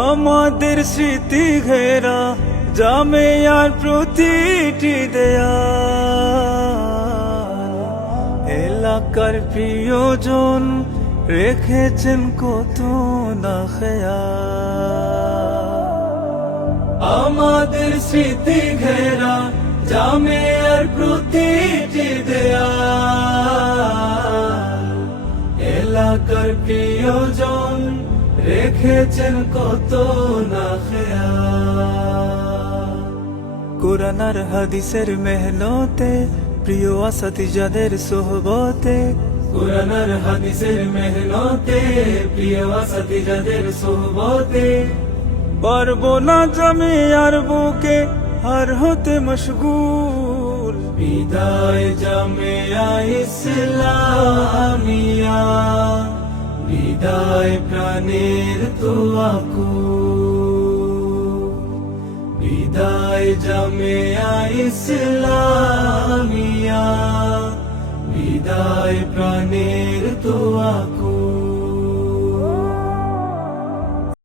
আমাদের স্মৃতি ঘেরা জামিয়ার প্রতিটি দেয়াল, এলাকার প্রিয়জন রেখেছেন কত না খেয়াল। আমাদের স্মৃতি ঘেরা জামিয়ার প্রতিটি দেয়াল, এলাকার প্রিয়জন রেখেছেন কত না খেয়াল। কোরআন আর হাদিসের মেহনতে প্রিয় আসাতিজাদের সোহবতে, কোরআন আর হাদিসের মেহনতে প্রিয় আসাতিজাদের সোহবতে, পারবো না জামিয়ার বুকে আর হতে মশগুল। বিদায় জামিয়া ইসলামিয়া, বিদায় প্রাণের তোয়াকুল। বিদায় জামিয়া ইসলামিয়া, বিদায় প্রাণের তোয়াকুল।